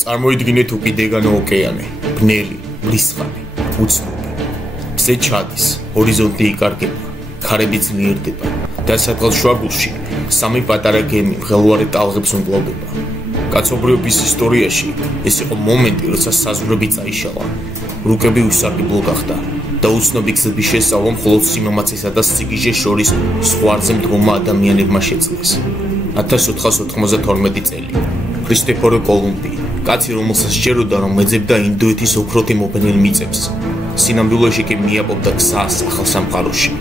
წარმოიდგინეთ უკიდეგანო ოკეანე, ბნელი, მრისხანე, უცნობი. მზე ჩადის, ჰორიზონტი იკარგება, ქარები ძლიერდება და სადღაც შუაგულში სამი პატარა გემი მღელვარე ტალღებს უმკლავდება. კაცობრიობის ისტორიაში ეს იყო მომენტი, როცა საზღვრები წაიშალა, რუკები უსარგებლო გახდა და უცნობი გზების შესწავლა მხოლოდ სიმამაცესა და სიგიჟეს შორის ზღვარზე მდგომა ადამიანებმა შეძლეს. 1492 წელი. ქრისტეფორე კოლუმბი, კაცი, რომელსაც სჯეროდა, რომ ეძებდა ინდოეთის ოქროთი მობნელ მიწებს, სინამდვილეში კი მიაპოვდა გზას ახალ სამყაროში.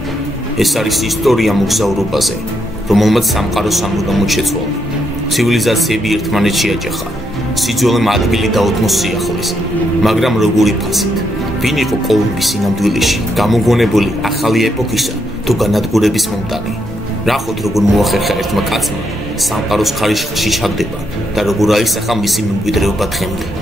ეს არის ისტორია მოგზაურობაზე, რომელმაც სამყარო სამუდამოდ შეცვალა. ცივილიზაციები ერთმანეთში აჯახა, სიძველემ ადგილი დაუთმოს სიახლეს, მაგრამ როგორი ფასით? ვინ იყო კოლუმბი სინამდვილეში, გამოგონებული ახალი ეპოქისა თუ განადგურების მომტანი? ნახოთ, როგორ მოახერხა ერთმა კაცმა სამყაროს ხარისხში ჩაგდება და როგორ აისახა მისი მემკვიდრეობა დღემდე.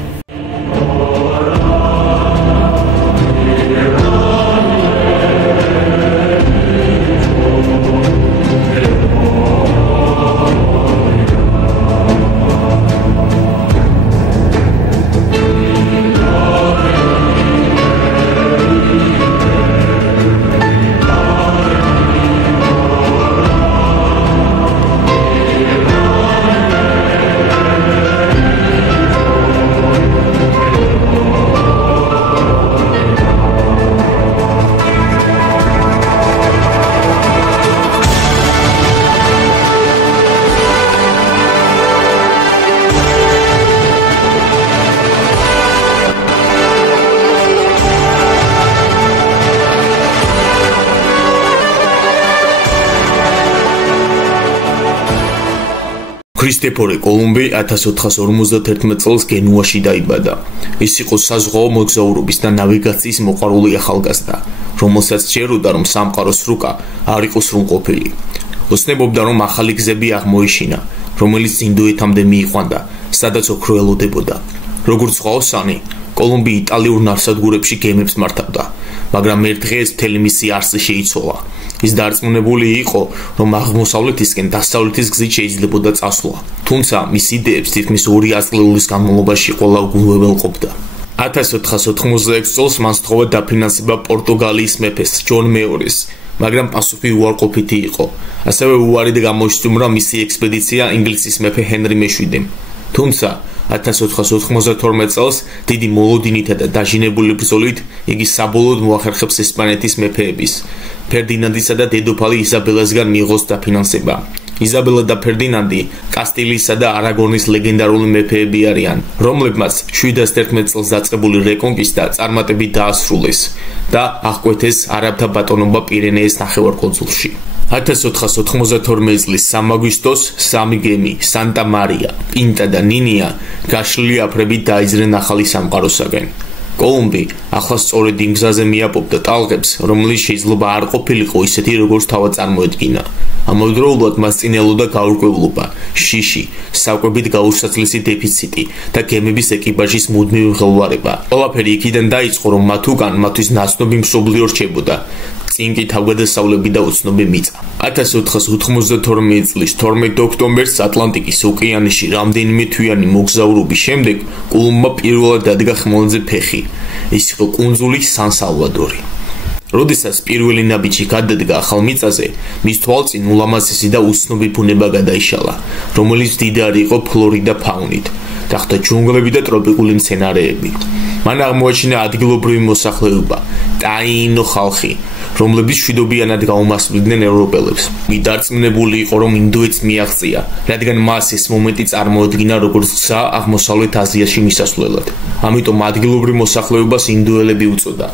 ქრისტეფორე კოლუმბი 1451 წელს გენუაში დაიბადა. ის იყო საზღვაო მოგზაურობის და ნავიგაციის მოყვარული ახალგაზრდა, რომელსაც სჯეროდა, რომ სამყაროს რუკა არ იყო სრულყოფილი. ოცნებობდა, რომ ახალი გზები აღმოეშინა, რომელიც ინდოეთამდე მიიყვანდა, სადაც ოქრო ელოდებოდა. როგორც ზღვაოსანი, კოლუმბი იტალიურ ნავსადგურებში გემებს მართავდა, მაგრამ ერთ დღეს მთელი მისი არსი შეიცვალა. ის დარწმუნებული იყო, რომ აღმოსავლეთისკენ დასავლეთის გზით შეიძლებოდა წასვლა. თუმცა მის იდეებს თითქმის 2 ათწლეულის განმავლობაში ყველა უგულვებელყოფდა. 1486 წელს მან სთხოვა დაფინანსება პორტუგალიის მეფეს ჯონ მეორეს, მაგრამ პასუხი უარყოფითი იყო. ასევე უარით გამოისწუმრა მისი ექსპედიცია ინგლისის მეფე ჰენრი მე-7-მ. თუმცა 1492 წელს დიდი მოლოდინითა და დაჟინებული ბრძოლით იგი საბოლოოდ მოახერხებს ესპანეთის მეფეების, ფერდინანდისა და დედოფალი იზაბელასგან მიიღოს დაფინანსება. იზაბელა და ფერდინანდი კასტილიისა და არაგონის ლეგენდარული მეფეები არიან, რომლებმაც 711 წელს დაწყებული რეკონკისტა წარმატებით დაასრულეს და აღკვეთეს არაბთა ბატონობა პირენეის ნახევარკუნძულში. 1492 წლის 3 აგვისტოს სამი გემი სანტა მარია, პინტა და ნინია გაშლილი აფრებით დაიძრენ ახალი სამყაროსაკენ. კოლუმბი ახლა სწორედ იმ გზაზე მიაპოვდა ტალღებს, რომელიც შეიძლება არ ყოფილიყო ისეთი, როგორც თავად წარმოედგინა. ამავდროულად მას წინ ელოდა გაურკვევლობა, შიში, საკვებით გაურსაცლისი დეფიციტი და გემების ეკიპაჟის მუდმივი მღელვარება. ყველაფერი იქიდან დაიწყო, რომ მათ უკან მათთვის ნაცნობი მშობლიო რჩებოდა. წინ კი თავგადასავლები და უცნობი მიწა. 1492 წლის 12 ოქტომბერს ატლანტიკის ოკეანეში რამდენიმე თვიანი მოგზაურობის შემდეგ კოლუმბმა პირველად დადგა ხმელეთზე ფეხი. ეს იყო კუნძული სან-სალვადორი. როდესაც პირველი ნაბიჯი გადადგა ახალ მიწაზე, მის თვალწინ ულამაზესი და უცნობი ბუნება გადაიშალა, რომელიც მდიდარი იყო ფლორით და ფაუნით, გახდა ჯუნგლები და ტროპიკული მცენარეები. მან აღმოაჩინა ადგილობრივი მოსახლეობა, ტაინო ხალხი, რომლებიც მშვიდობიანად გაუმასპინდნენ ევროპელებს. იგი დარწმუნებული იყო, რომ ინდოეთს მიაღწია, რადგან მას ეს მომენტი წარმოედგინა როგორც გზა აღმოსავლეთ აზიაში მისასვლელად. ამიტომ ადგილობრივ მოსახლეობას ინდოელები უწოდა,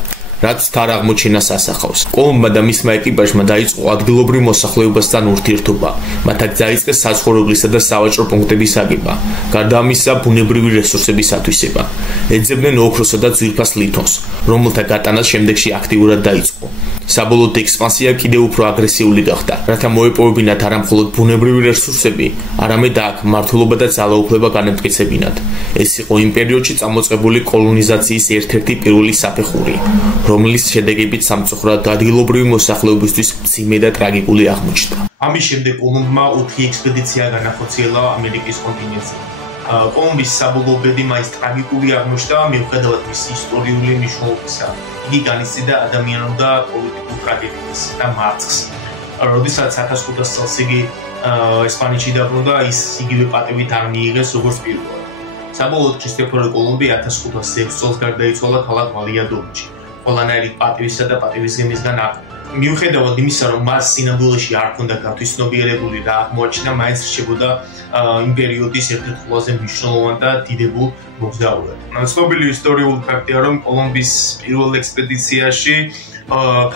რაც თარ აღმოჩენას ასახავს. კოლუმბმა და მისმა ეკიპაჟმა დაიწყო ადგილობრივ მოსახლეობასთან ურთიერთობა. მათ აქ დაიწყეს საცხოვრებლისა და სავაჭრო პუნქტების აგება, გარდა ამისა ბუნებრივი რესურსების ათვისება. ეძებდნენ ოქროსა და ძვირფას ლითონს, რომელთა გატანაც შემდეგში აქტიურად დაიწყო. საბოლოოდ ექსპანსია კიდევ უფრო აგრესიული გახდა, რათა მოეპოვებინათ არა მხოლოდ ბუნებრივი რესურსები, არამედ აქ მმართველობა და ძალაუფლება განემტკიცებინათ. ეს იყო იმ პერიოდში წამოწყებული კოლონიზაციის ერთ-ერთი პირველი საფეხური, რომლის შედეგებით სამწუხაროდ ადგილობრივი მოსახლეობისთვის მძიმე და ტრაგიკული აღმოჩნდა. ამის შემდეგ კოლუმბმა 4 ექსპედიცია განახორციელა ამერიკის კონტინენტზე. კოლუმბის საბოლოო ბედი მაინც ტრაგიკული აღმოჩნდა, მიუხედავად მისი ისტორიული მნიშვნელობისა. იგი განიცდიდა ადამიანურ და პოლიტიკურ ტრაგედიას და მარცხს. როდესაც 1500 წელს იგი ესპანეთში დაბრუნდა, ის იგივე პატივით არ მიიღეს როგორც პირველად. საბოლოოდ ქრისტეფორე კოლუმბი 1506 წელს გარდაიცვალა ქალაქ ვალიადოლიდში, ყველანაირი პატივისა და პატივისგემისგან მიუხედავად იმისა, რომ მას სინამდვილეში არ ჰქონდა გათვისნობიერებული და აღმოაჩინა, მაინც რჩებოდა იმ პერიოდის ერთ-ერთ ყველაზე მნიშვნელოვან და დიდებულ მოგზაურად. ცნობილი ისტორიული ფაქტია, რომ კოლუმბის პირველ ექსპედიციაში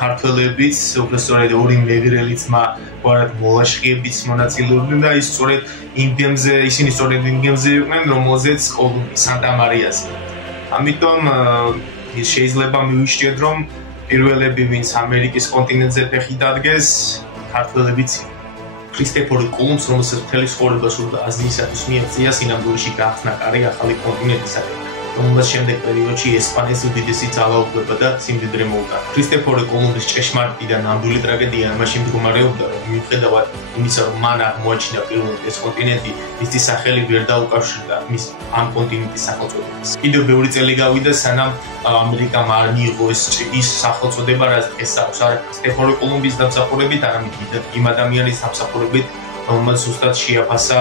ქართველებიც, უბრალოდ ორი მეგრელი ძმა, ვარად მოლაშხიებიც მონაწილეობდნენ და ისინი სწორედ იმ გემზე იყვნენ, რომელზეც კოლუმბი სანტა-მარიაზე. ამიტომ შეიძლება მივიჩნიოთ, რომ პირველები, ვინც ამერიკის კონტინენტზე ფეხი დადგეს, ქართველებიც იყვნენ. ქრისტეფორე კოლუმბს, რომელსაც მთელი ცხოვრება სურდა აზიისათვის მიაღწია, სინამდვილეში გახსნა კარი ახალი კონტინენტისაკენ, რომელსაც შემდეგ პერიოდში ესპანეთის უდიდესი ძალაუფლება და სიმდიდრე მოუტანა. ქრისტეფორე კოლუმბის ჭეშმარიტი და ნამდვილი ტრაგედია იმაში მდგომარეობდა, რომ მიუხედავად იმისა, რომ მან აღმოაჩინა პირველად ეს კონტინენტი, მისი სახელი ვერ დაუკავშირდა მის ამ კონტინენტის სახელწოდებას. კიდევ ბევრი წელი გავიდა, სანამ ამერიკამ არ მიიღო ის სახელწოდება, რაც დღეს აქვს. არა ქრისტეფორე კოლუმბის დამსახურებით, არამედ იმ ადამიანის დამსახურებით, რომელმაც ზუსტად შეაფასა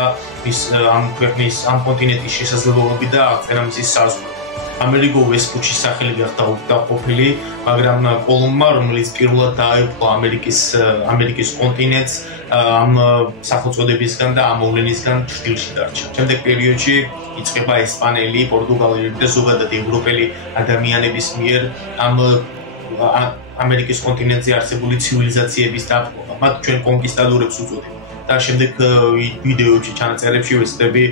ამ ქვეყნის, ამ კონტინენტის შესაძლებლობები და აღწერა მისი საზღვრები. ამერიკო ვესპუჩის სახელი გახდა უკდაყოფილი, მაგრამ კოლუმბმა, რომელიც პირველად დაეუფლა ამერიკის კონტინენტს, ამ სახელწოდებისგან და ამ მოვლენისგან ჭრილში დარჩა. შემდეგ პერიოდში იწყება ესპანელი, პორტუგალელი და ზოგადად ევროპელი ადამიანების მიერ ამერიკის კონტინენტზე არსებული ცივილიზაციების დაპყრობა. მათ ჩვენ კონკისტადორებს უწოდებთ. და შემდეგ ვიდეოებში, ჩანაწერებში ვეცდები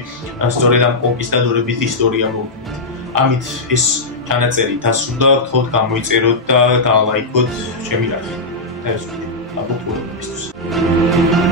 სწორედ ამ კონკისტადორების ისტორია მოვიდეთ. ამით ეს ჩანაწერი დასრულდა, გთხოვთ გამოიწეროთ და დალაიქოთ ჩემი არხი. და ეს ვიდეო აბსოლუტურად